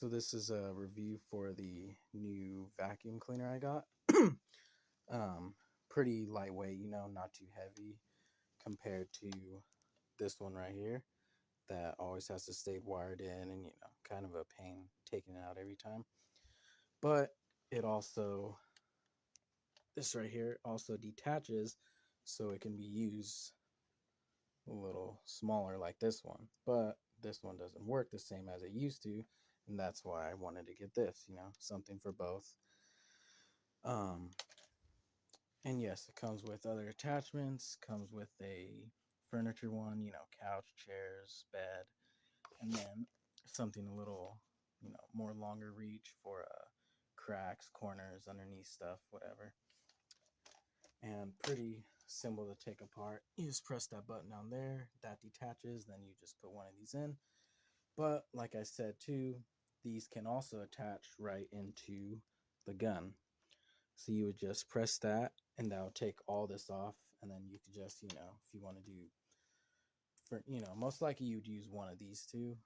So this is a review for the new vacuum cleaner I got. um, Pretty lightweight, not too heavy compared to this one right here that always has to stay wired in and, kind of a pain taking it out every time. But it also, this right here also detaches so it can be used a little smaller like this one. But this one doesn't work the same as it used to, and that's why I wanted to get this, something for both. Um, and yes, it comes with other attachments, comes with a furniture one, couch, chairs, bed, and then something a little, more longer reach for cracks, corners, underneath stuff, whatever. And pretty simple to take apart. You just press that button down there, that detaches, then you just put one of these in. But like I said too, these can also attach right into the gun. So you would just press that and that will take all this off, and then you could just, if you want to do for, most likely you'd use one of these two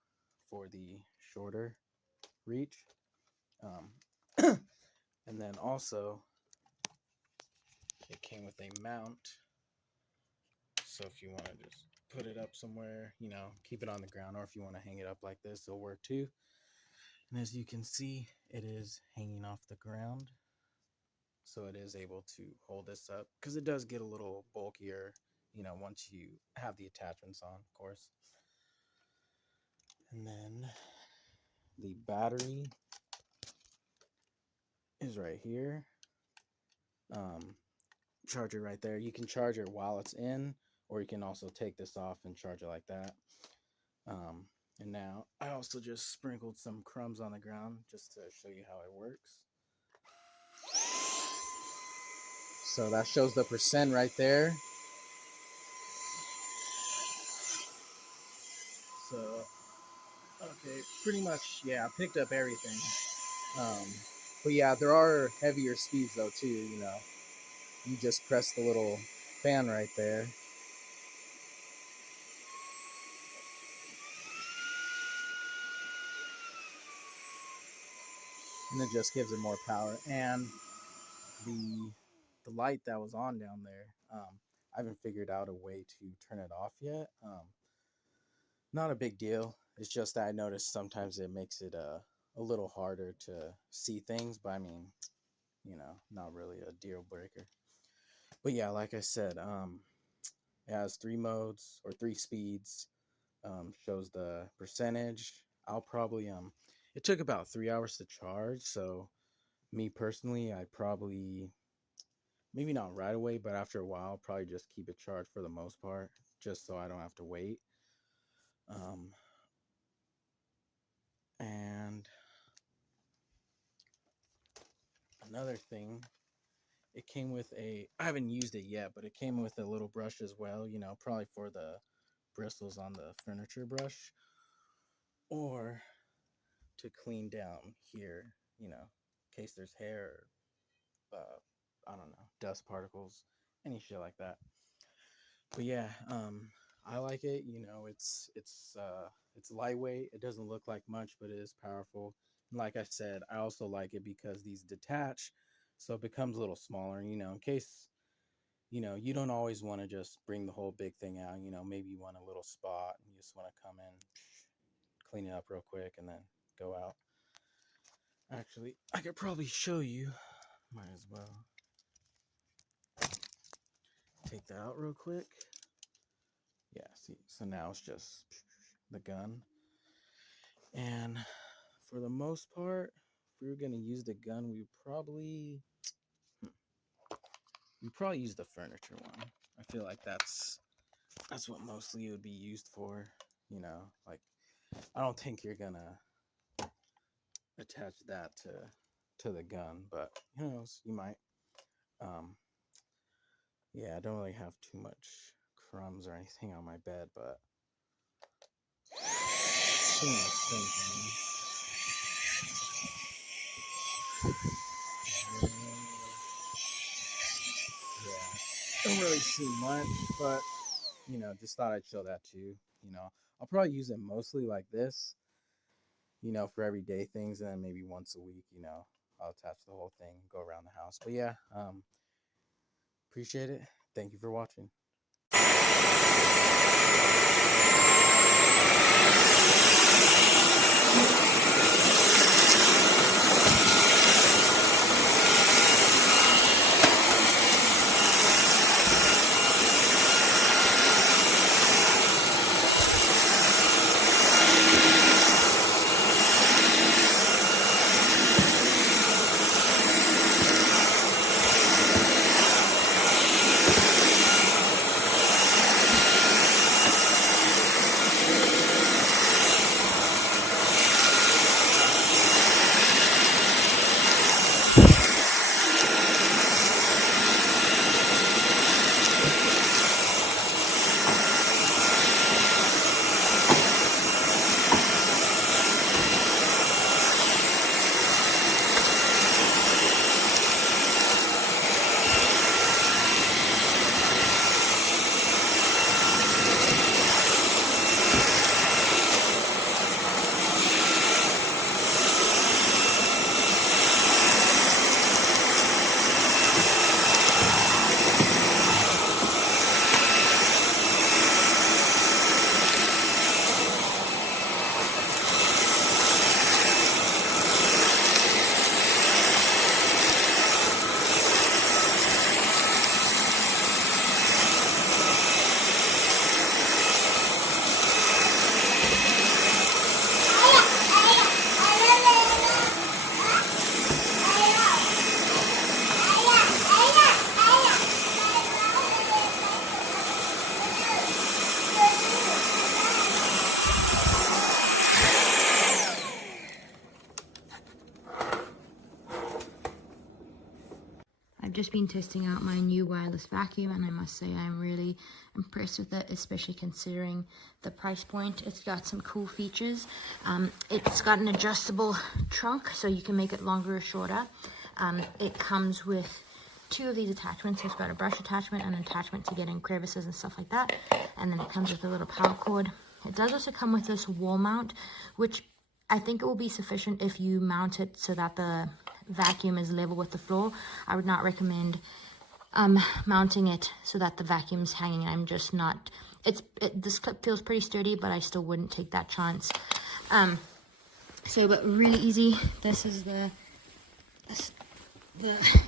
for the shorter reach. And then also it came with a mount. So if you want to just put it up somewhere, keep it on the ground, or if you want to hang it up like this, it'll work too. And as you can see, it is hanging off the ground. So it is able to hold this up because it does get a little bulkier, once you have the attachments on, of course. And then the battery is right here. Charger right there. You can charge it while it's in, or you can also take this off and charge it like that. And now I also just sprinkled some crumbs on the ground just to show you how it works. So that shows the percent right there. So, okay, pretty much, yeah, I picked up everything. But yeah, there are heavier speeds though too, You just press the little fan right there. And it just gives it more power. And the light that was on down there, I haven't figured out a way to turn it off yet. Not a big deal. It's just that I noticed sometimes it makes it a little harder to see things, but I mean, not really a deal breaker. But yeah, like I said, it has 3 modes or 3 speeds. Shows the percentage. I'll probably it took about 3 hours to charge, so me personally, I probably, maybe not right away, but after a while, probably just keep it charged for the most part, just so I don't have to wait. And another thing, it came with I haven't used it yet, but it came with a little brush as well, probably for the bristles on the furniture brush, or to clean down here, in case there's hair, or, I don't know, dust particles, any shit like that. But yeah, I like it. It's lightweight. It doesn't look like much, but it is powerful. And like I said, I also like it because these detach, so it becomes a little smaller. In case you don't always want to just bring the whole big thing out. Maybe you want a little spot and you just want to come in, clean it up real quick, and then go out. Actually, I could probably show you. Might as well take that out real quick. Yeah, see, so now it's just the gun. And for the most part, if we were going to use the gun, we probably use the furniture one. I feel like that's what mostly it would be used for. Like, I don't think you're gonna attach that to the gun, but who knows, you might. Um, yeah, I don't really have too much crumbs or anything on my bed, but pretty much same thing. Yeah, don't really see much, but just thought I'd show that too. I'll probably use it mostly like this. you know, for everyday things, and then maybe once a week, you know, I'll attach the whole thing, go around the house. But yeah, appreciate it. Thank you for watching. I've just been testing out my new wireless vacuum, and I must say I'm really impressed with it, especially considering the price point. It's got some cool features. It's got an adjustable trunk, so you can make it longer or shorter. It comes with 2 of these attachments. It's got a brush attachment and an attachment to get in crevices and stuff like that. And then it comes with a little power cord. It does also come with this wall mount, which I think it will be sufficient if you mount it so that the vacuum is level with the floor. I would not recommend mounting it so that the vacuum's hanging. I'm just not, this clip feels pretty sturdy, but I still wouldn't take that chance. But really easy. This is the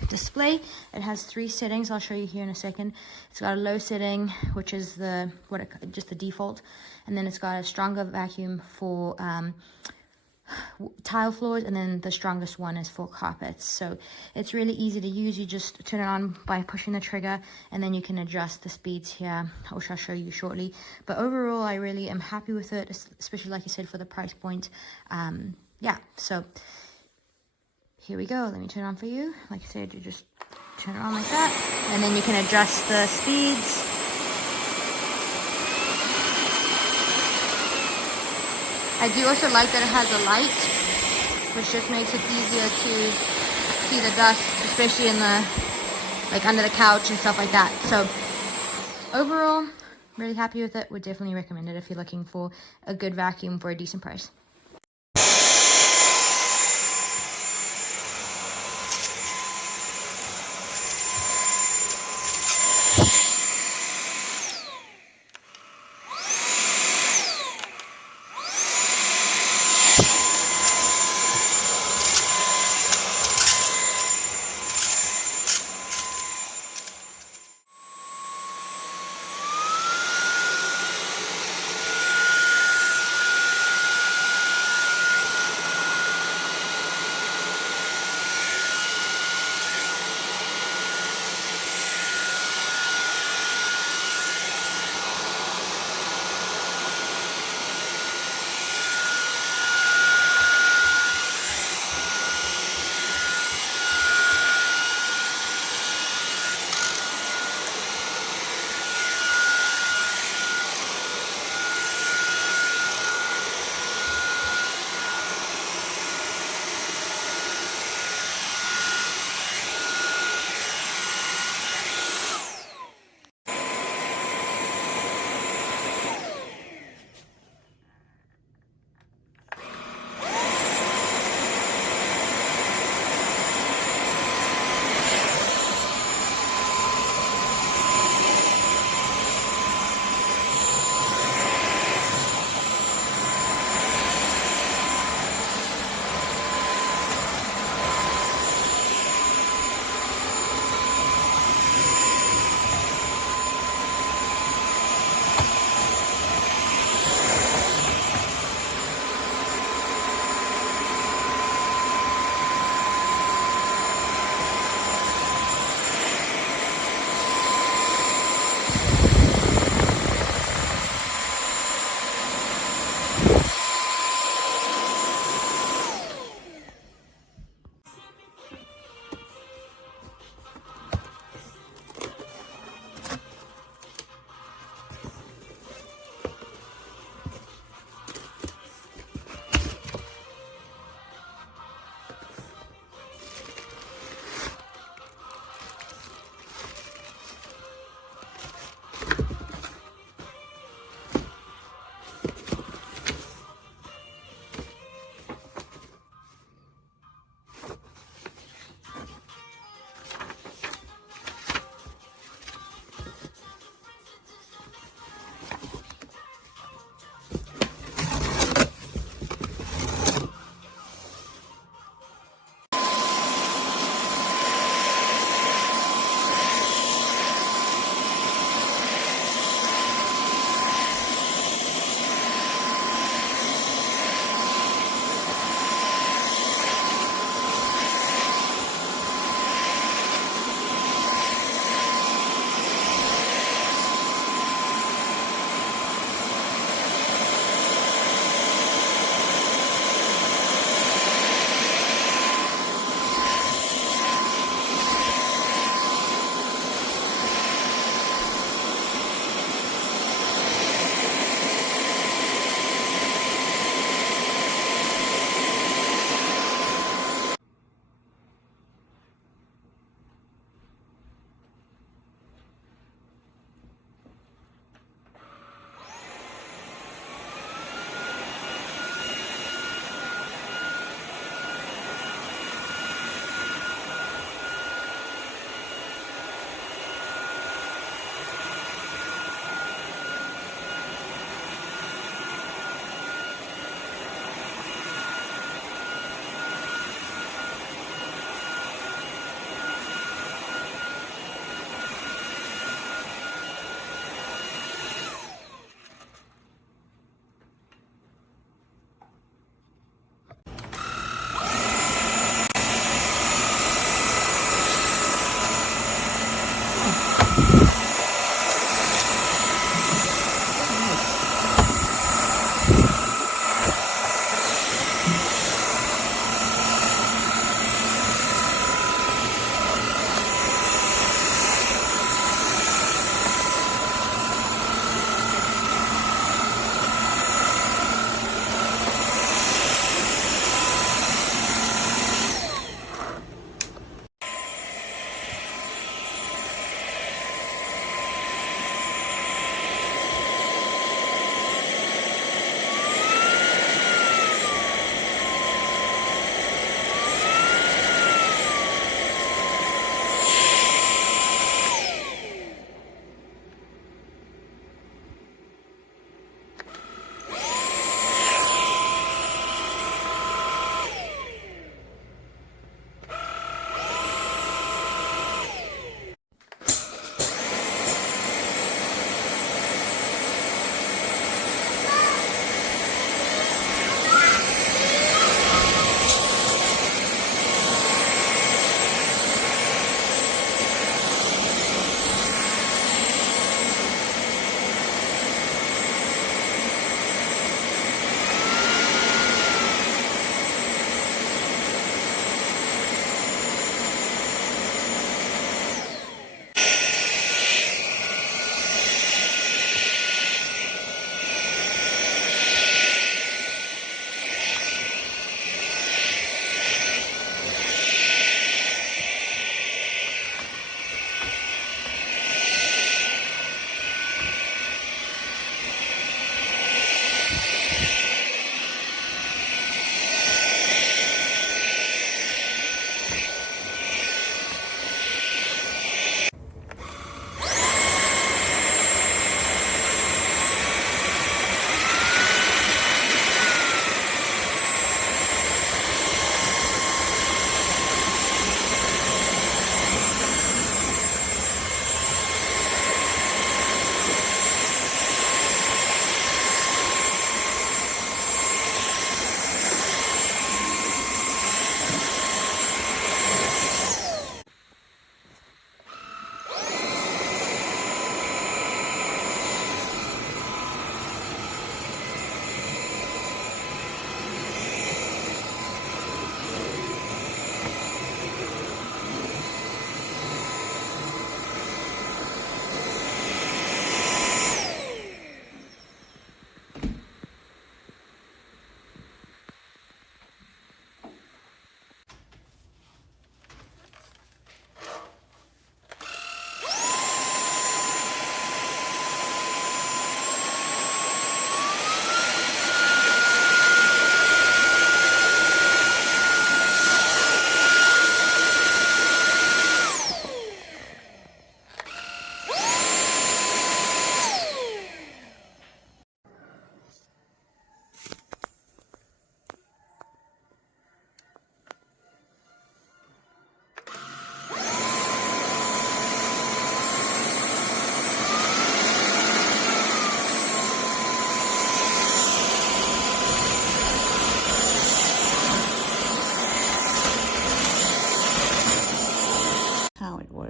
display. It has 3 settings. I'll show you here in a second. It's got a low setting, which is just the default, and then it's got a stronger vacuum for tile floors, and then the strongest one is for carpets. So it's really easy to use. You just turn it on by pushing the trigger, and then you can adjust the speeds here, which I'll show you shortly. But overall, I really am happy with it, especially like I said, for the price point. Yeah, so here we go. Let me turn it on for you. Like I said, you just turn it on like that, and then you can adjust the speeds. I do also like that it has a light, which just makes it easier to see the dust, especially in under the couch and stuff like that. So overall, really happy with it. Would definitely recommend it if you're looking for a good vacuum for a decent price.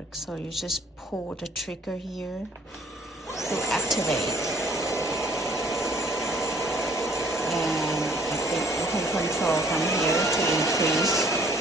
works. So you just pull the trigger here to activate. And I think you can control from here to increase